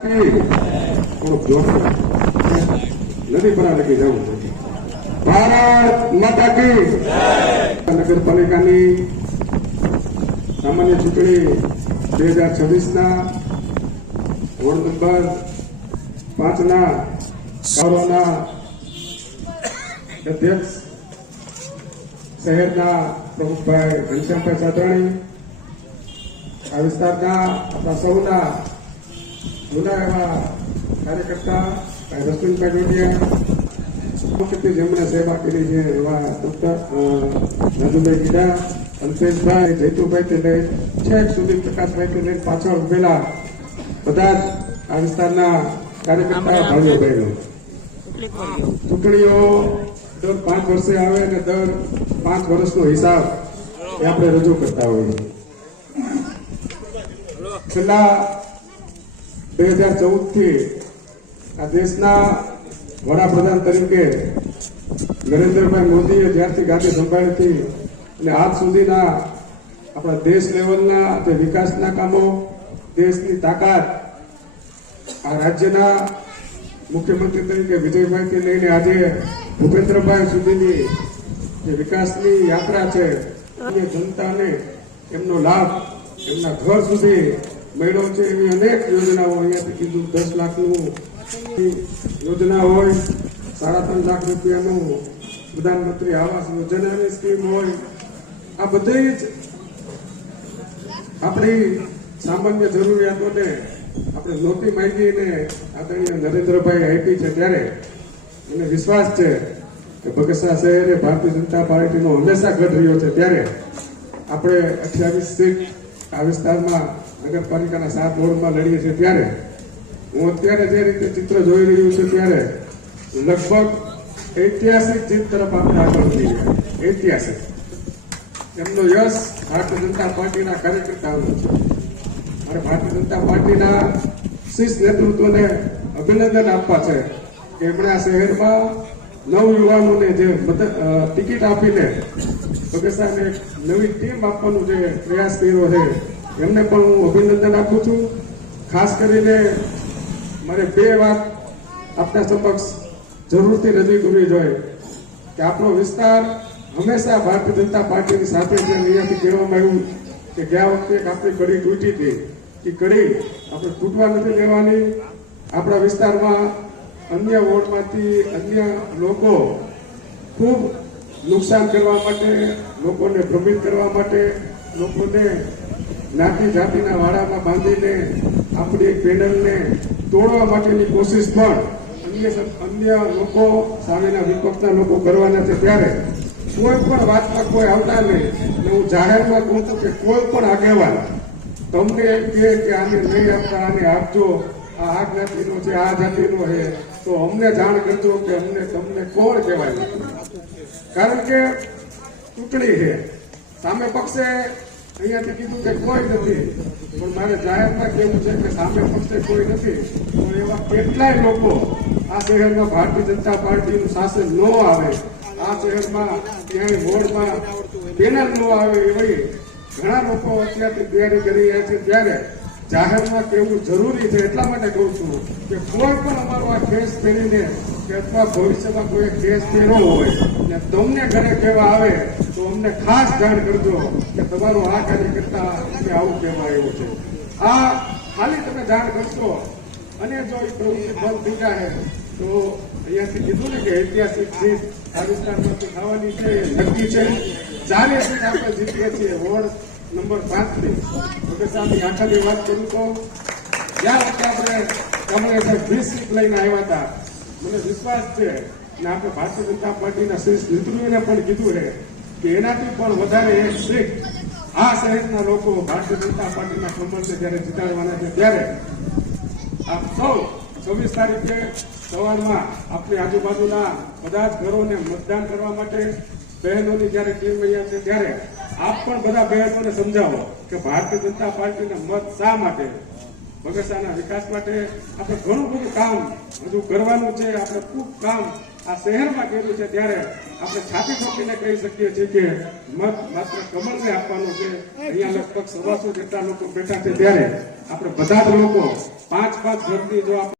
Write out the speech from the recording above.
નદી પર લગી જવું છે. ભારત માતા કી નગરપાલિકાની સામાન્ય ચૂંટણી 2026ના વોર્ડ નંબર 5ના ગામોના અધ્યક્ષ શહેરના પ્રમુખભાઈ ઘનશ્યામભાઈ સાધરાણી, આ વિસ્તારના આપણા સૌના જૂના એવા કાર્યકર્તા ભાઈ રશ્મિનભાઈ ડોડિયા, જેમણે સેવા કરી છે એવા ડોક્ટર રાજુભાઈ ગીડા, અલ્પેશભાઈ, જયતુભાઈ થી લઈ છેક સુધી પ્રકાશભાઈ થી લઈ પાછળ ઉભેલા બધા જ આ વિસ્તારના કાર્યકર્તા ભાઈઓ બહેનો, ચૂંટણીઓ દર 5 વર્ષે આવે અને દર 5 વર્ષનો હિસાબ એ આપણે રજૂ કરતા હોઈએ. છેલ્લા 2014 થી આ દેશના વડાપ્રધાન તરીકે નરેન્દ્રભાઈ મોદીએ જ્યારથી ગાદી સંભાળી હતી અને આજ સુધીના આપણા દેશ લેવલના જે વિકાસના કામો, દેશની તાકાત, આ રાજ્યના મુખ્યમંત્રી તરીકે વિજયભાઈથી લઈને આજે ભૂપેન્દ્રભાઈ સુધીની જે વિકાસની યાત્રા છે એ જનતાને એમનો લાભ એમના ઘર સુધી મળ્યો છે. એવી અનેક યોજનાઓ અહીંયાથી કીધું, 10 લાખનું યોજના હોય, 3.5 લાખ રૂપિયાનું પ્રધાનમંત્રી આવાસ યોજનાની સ્કીમ હોય, આ બધી જ આપણી સામાન્ય જરૂરિયાતોને આપણે નહોતી માંગીને આદરણીય નરેન્દ્રભાઈ આપી છે. ત્યારે મને વિશ્વાસ છે કે બગસરા શહેરે ભારતીય જનતા પાર્ટીનો હંમેશા ગઢ રહ્યો છે. ત્યારે આપણે 28 સીટ આ વિસ્તારમાં નગરપાલિકાના 7 વોર્ડમાં લડીએ છીએ. ત્યારે હું અત્યારે જે રીતે ચિત્ર જોઈ રહ્યું છું ત્યારે લગભગ ઐતિહાસિક જીત તરફ આપણે આગળ વધી ગયા. ઐતિહાસિક એમનો યશ ભારતીય જનતા પાર્ટીના કાર્યકર્તાઓનો છે. મારે ભારતીય જનતા પાર્ટીના શીર્ષ નેતૃત્વને અભિનંદન આપવા છે કે એમણે આ શહેરમાં નવયુવાનોને જે ટિકિટ આપીને બગસરાને નવી ટીમ આપવાનો જે પ્રયાસ કર્યો છે એમને પણ હું અભિનંદન આપું છું. ખાસ કરીને મારે 2 વાત આપના સમક્ષ જરૂરથી રજૂ કરવી જોઈએ કે આપણો વિસ્તાર હંમેશા ભારતીય જનતા પાર્ટીની સાથે છે. અહીંયાથી કહેવામાં આવ્યું કે ગયા વખતે આપણી કડી તૂટી હતી, કે કડી આપણે તૂટવા નથી દેવાની. આપણા વિસ્તારમાં અન્ય વોર્ડમાંથી અન્ય લોકો ખૂબ નુકસાન કરવા માટે, લોકોને ભ્રમિત કરવા માટે, લોકોને જ્ઞાતિ જાતિના વાડામાં બાંધીને આપણી પેનલને તોડવા માટેની કોશિશ પણ અન્ય લોકો સામેના વિપક્ષના લોકો કરવાના છે. ત્યારે કોઈ પણ વાતમાં કોઈ આવતા નહીં. હું જાહેરમાં કહું છું કે કોઈ પણ આગેવાન તમને એમ કહે કે આને નહીં આપતા, આને આપજો, આ જ્ઞાતિનો છે, આ જાતિનો છે, તો અમને જાણ કરજો કે અમને તમને કોણ કહેવાય. કારણ કે ચૂંટણી છે, સામે પક્ષે અહીંયાથી કીધું કે કોઈ નથી, પણ મારે જાહેરમાં કહેવું છે કે સામે પક્ષે કોઈ નથી. તો એવા કેટલાય લોકો આ શહેરમાં ભારતીય જનતા પાર્ટીનું શાસન ન આવે, આ શહેરમાં ક્યાંય વોર્ડમાં પેનલ ન આવે, એવી ઘણા લોકો અત્યારથી તૈયારી કરી રહ્યા છે. ત્યારે જાહેરમાં કહેવું જરૂરી છે. એટલા માટે કહું છું કે કોઈ પણ અમારો આ કેસ કરીને કે અથવા ભવિષ્યમાં કોઈ કેસ કર્યો હોય ને તમને ઘરે કહેવા આવે તો અમને ખાસ જાણ કરજો કે તમારો આ કાર્યકર્તા કે આવું કહેવા આવ્યું છે. આ ખાલી તમે જાણ કરશો અને જો એ પ્રવૃત્તિ બંધ થઈ જાય તો અહીંયાથી કીધું ને કે ઐતિહાસિક જીત આ વિસ્તારમાંથી ખાવાની છે, નક્કી છે. 4 સીટ આપણે જીતીએ છીએ વોર્ડ નંબર 5થી. બગસરાની આખાની વાત કરું તો જ્યાં વખતે આપણે કમલેશભાઈ 20 સીટ લઈને આવ્યા હતા, મને વિશ્વાસ છે ને આપણે ભારતીય જનતા પાર્ટીના શીર્ષ નેતૃત્વને પણ કીધું છે કે એનાથી પણ વધારે 1 સીટ આ શહેરના લોકો ભારતીય જનતા પાર્ટીના કમળને જયારે જીતાડવાના છે. ત્યારે આપ સૌ 26 તારીખે સવારમાં આપણી આજુબાજુના બધા જ ઘરોને મતદાન કરવા માટે બહેનોની જયારે ટીમ અહીંયા છે ત્યારે આપ પણ બધા બહેનોને સમજાવો કે ભારતીય જનતા પાર્ટીના મત શા માટે. બગસરાના વિકાસ માટે આપણે ઘણું બધું કામ હજુ કરવાનું છે. આપણે ખૂબ કામ આ શહેરમાં કર્યું છે, ત્યારે આપણે છાતી ઠોકીને કહી શકીએ છીએ કે મત માત્ર કમળને આપવાનું છે. અહીંયા લગભગ 125 જેટલા લોકો બેઠા છે, ત્યારે આપણે બધા જ લોકો 5-5 ઘરની જો આપણે